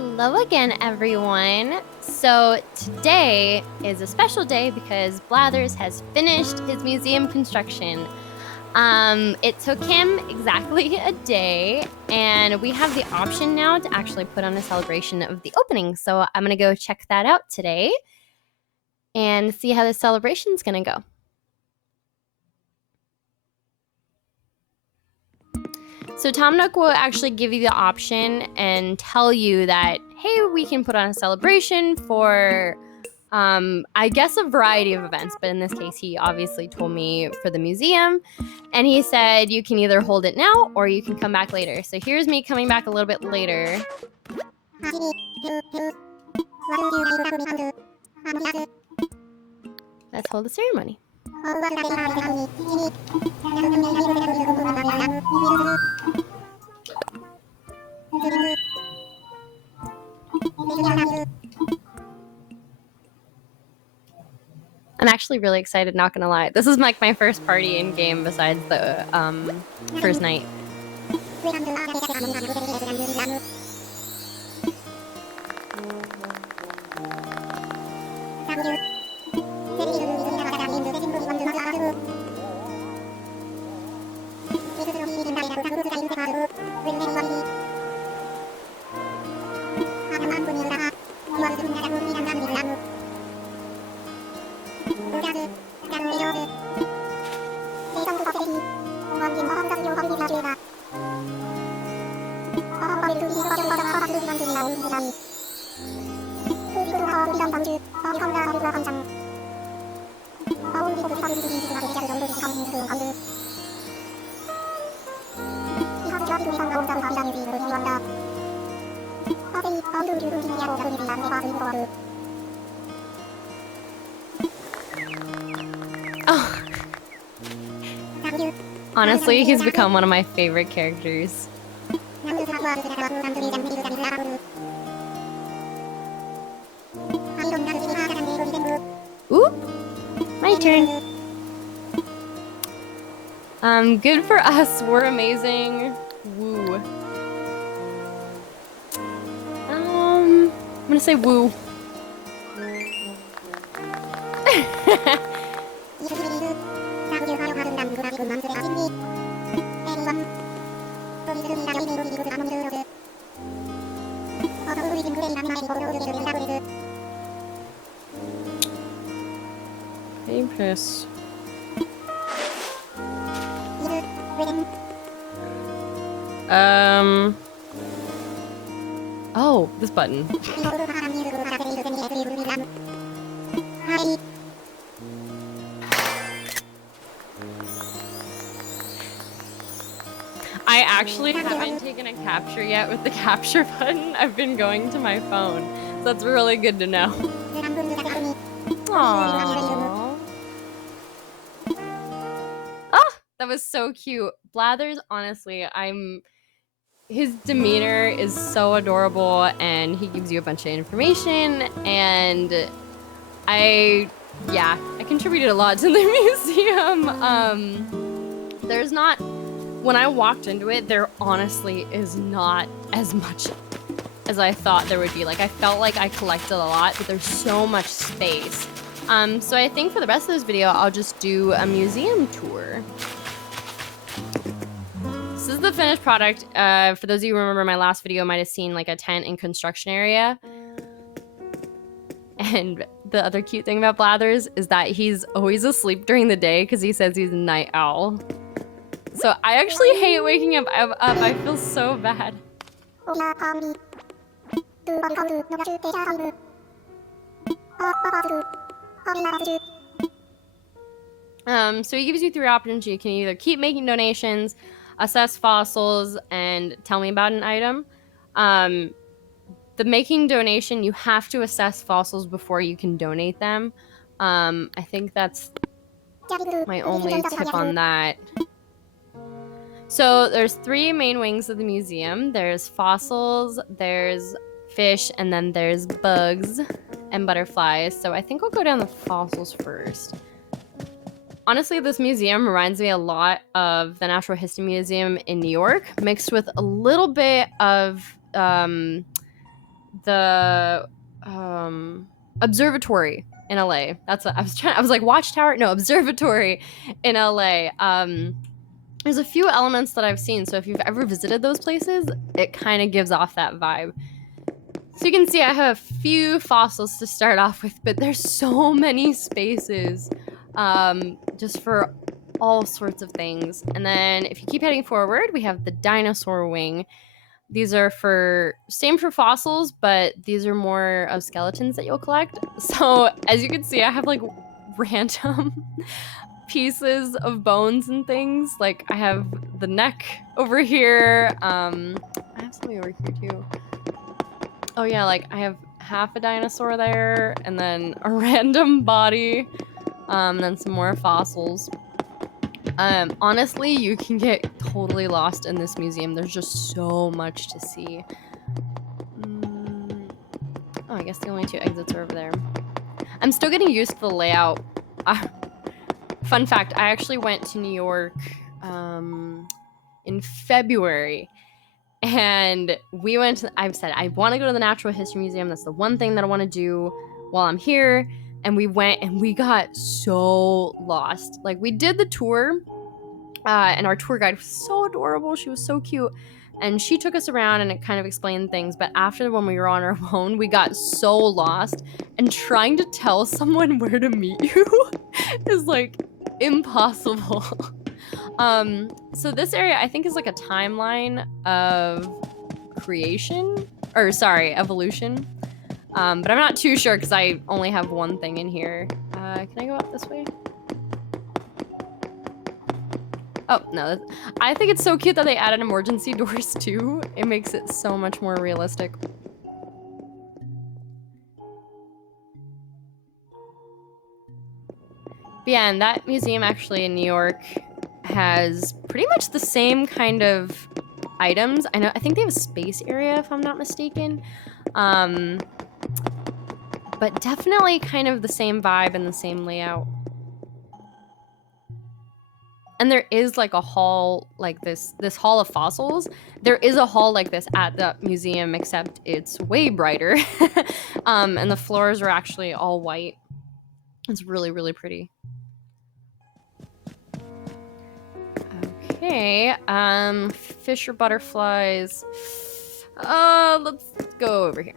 Hello again, everyone. So today is a special day because Blathers has finished his museum construction. It took him exactly a day, and we have the option now to actually put on a celebration of the opening. So I'm gonna go check that out today and see how the celebration's gonna go. So Tom Nook will actually give you the option and tell you that, hey, we can put on a celebration for, I guess a variety of events, but in this case, he obviously told me for the museum, and he said you can either hold it now or you can come back later. So here's me coming back a little bit later. Let's hold the ceremony. I'm actually really excited, not gonna lie. This is like my first party in game besides the first night. Oh. Honestly, he's become one of my favorite characters. Oop! My turn. Good for us. We're amazing. Woo. I'm gonna say woo. I'm pissed. Oh, this button. I actually haven't taken a capture yet with the capture button. I've been going to my phone, so that's really good to know. Aww. Ah, that was so cute. Blathers, honestly, his demeanor is so adorable, and he gives you a bunch of information, and I contributed a lot to the museum. There's not, when I walked into it, there honestly is not as much as I thought there would be. Like, I felt like I collected a lot, but there's so much space. So I think for the rest of this video, I'll just do a museum tour. This is the finished product. For those of you who remember my last video, might have seen like a tent and construction area. And the other cute thing about Blathers is that he's always asleep during the day because he says he's a night owl. So I actually hate waking him up. I feel so bad. So he gives you 3 options. You can either keep making donations, assess fossils, and tell me about an item. The making donation, you have to assess fossils before you can donate them. I think that's my only tip on that. So there's 3 main wings of the museum. There's fossils, there's fish, and then there's bugs and butterflies. So I think I'll go down the fossils first. Honestly, this museum reminds me a lot of the Natural History Museum in New York, mixed with a little bit of the observatory in LA. That's what I was like, watchtower? No, observatory in LA. There's a few elements that I've seen, so if you've ever visited those places, it kind of gives off that vibe. So you can see I have a few fossils to start off with, but there's so many spaces just for all sorts of things. And then if you keep heading forward, we have the dinosaur wing. These are same for fossils, but these are more of skeletons that you'll collect. So as you can see, I have like random pieces of bones and things. Like I have the neck over here. I have something over here too. Oh yeah, like I have half a dinosaur there, and then a random body, then some more fossils. Honestly, you can get totally lost in this museum. There's just so much to see. Oh, I guess the only 2 exits are over there. I'm still getting used to the layout. Fun fact, I actually went to New York in February. And we went to, I've said, I want to go to the Natural History Museum. That's the one thing that I want to do while I'm here. And we went and we got so lost. Like we did the tour and our tour guide was so adorable. She was so cute. And she took us around and it kind of explained things. But after when we were on our own, we got so lost. And trying to tell someone where to meet you is like impossible. So this area I think is like a timeline of evolution. But I'm not too sure because I only have one thing in here. Can I go up this way? Oh, no. I think it's so cute that they added emergency doors too. It makes it so much more realistic. But yeah, and that museum actually in New York has pretty much the same kind of items. I think they have a space area if I'm not mistaken. But definitely kind of the same vibe and the same layout. And there is like a hall like this hall of fossils. There is a hall like this at the museum, except it's way brighter. And the floors are actually all white. It's really, really pretty. Okay, fish or butterflies. Let's go over here.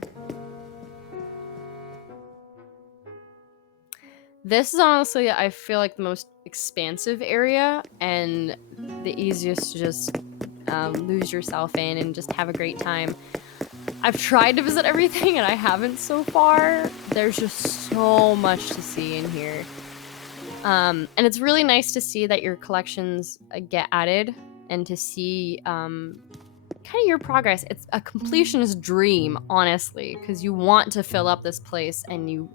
This is honestly, I feel like the most expansive area and the easiest to just lose yourself in and just have a great time. I've tried to visit everything and I haven't so far. There's just so much to see in here. And it's really nice to see that your collections get added and to see kind of your progress. It's a completionist dream, honestly, because you want to fill up this place and you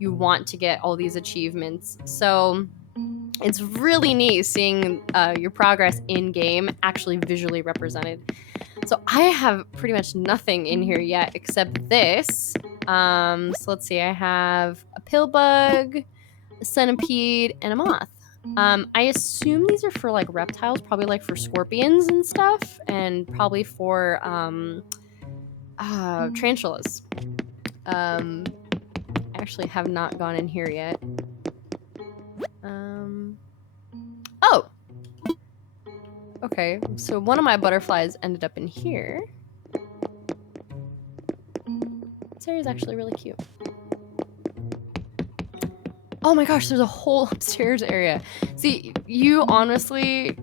want to get all these achievements. So it's really neat seeing your progress in game actually visually represented. So I have pretty much nothing in here yet except this. So let's see, I have a pill bug, a centipede, and a moth. I assume these are for like reptiles, probably like for scorpions and stuff, and probably for tarantulas. I actually have not gone in here yet. Oh! Okay, so one of my butterflies ended up in here. This area is actually really cute. Oh my gosh, there's a whole upstairs area. See, you honestly,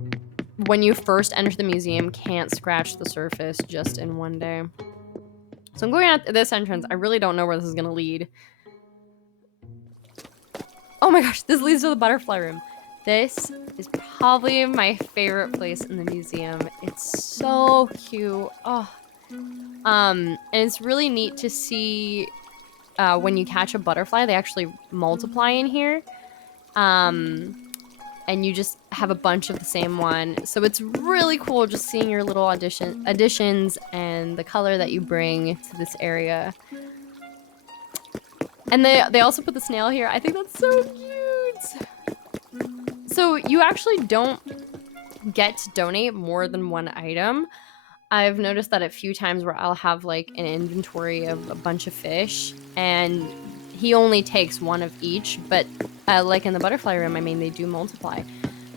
when you first enter the museum, can't scratch the surface just in one day. So I'm going out this entrance. I really don't know where this is gonna lead. Oh my gosh, this leads to the butterfly room. This is probably my favorite place in the museum. It's so cute. Oh. And it's really neat to see when you catch a butterfly, they actually multiply in here. And you just have a bunch of the same one. So it's really cool just seeing your little additions and the color that you bring to this area. And they also put the snail here. I think that's so cute. So you actually don't get to donate more than one item. I've noticed that a few times where I'll have like an inventory of a bunch of fish, and he only takes one of each, but like in the butterfly room, I mean, they do multiply.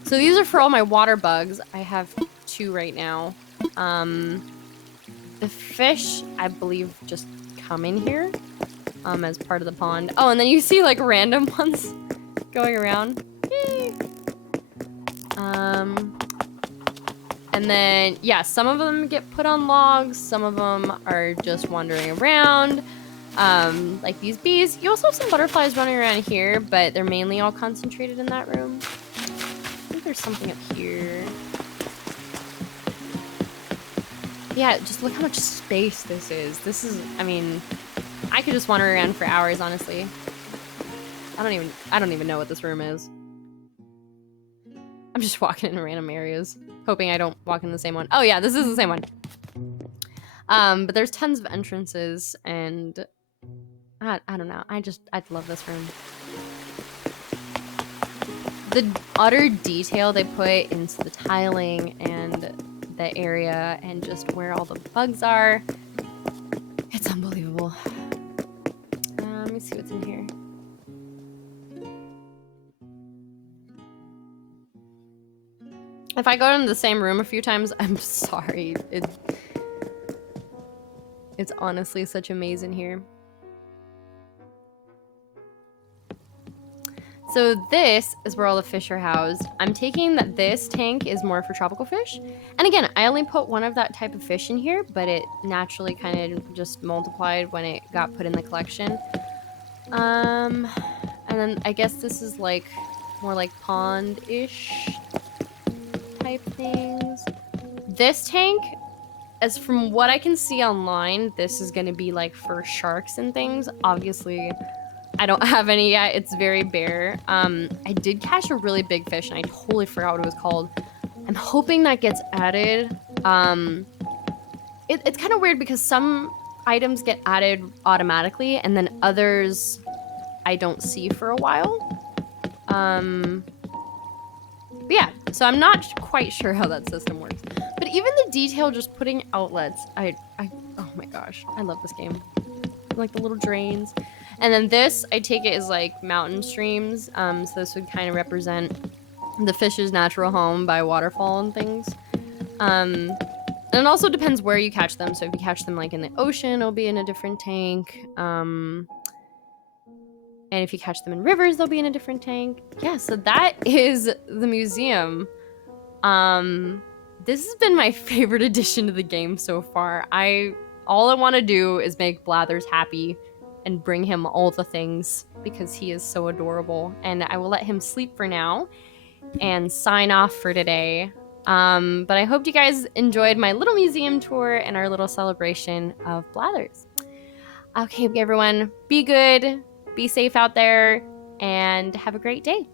So these are for all my water bugs. I have 2 right now. The fish, I believe, just come in here as part of the pond. Oh, and then you see like random ones going around. Yay. And then, yeah, some of them get put on logs. Some of them are just wandering around. Like these bees. You also have some butterflies running around here, but they're mainly all concentrated in that room. I think there's something up here. Yeah, just look how much space this is. This is, I mean, I could just wander around for hours, honestly. I don't even know what this room is. I'm just walking in random areas, hoping I don't walk in the same one. Oh yeah, this is the same one. But there's tons of entrances, and I don't know. I love this room. The utter detail they put into the tiling and the area and just where all the bugs are, it's unbelievable. Let me see what's in here. If I go into the same room a few times, I'm sorry. It's honestly such a maze in here. So this is where all the fish are housed. I'm taking that this tank is more for tropical fish. And again, I only put one of that type of fish in here, but it naturally kind of just multiplied when it got put in the collection. And then I guess this is like more like pond-ish type things. This tank, as from what I can see online, this is gonna be like for sharks and things. Obviously, I don't have any yet. It's very bare. I did catch a really big fish, and I totally forgot what it was called. I'm hoping that gets added. It's kind of weird because some items get added automatically, and then others I don't see for a while. But yeah, so I'm not quite sure how that system works. But even the detail just putting outlets, oh my gosh, I love this game. Like the little drains. And then this, I take it as like mountain streams. So this would kind of represent the fish's natural home by waterfall and things. And it also depends where you catch them. So if you catch them like in the ocean, it'll be in a different tank. And if you catch them in rivers, they'll be in a different tank. Yeah, so that is the museum. This has been my favorite addition to the game so far. All I want to do is make Blathers happy and bring him all the things because he is so adorable. And I will let him sleep for now and sign off for today. But I hope you guys enjoyed my little museum tour and our little celebration of Blathers. Okay, everyone, be good, be safe out there, and have a great day.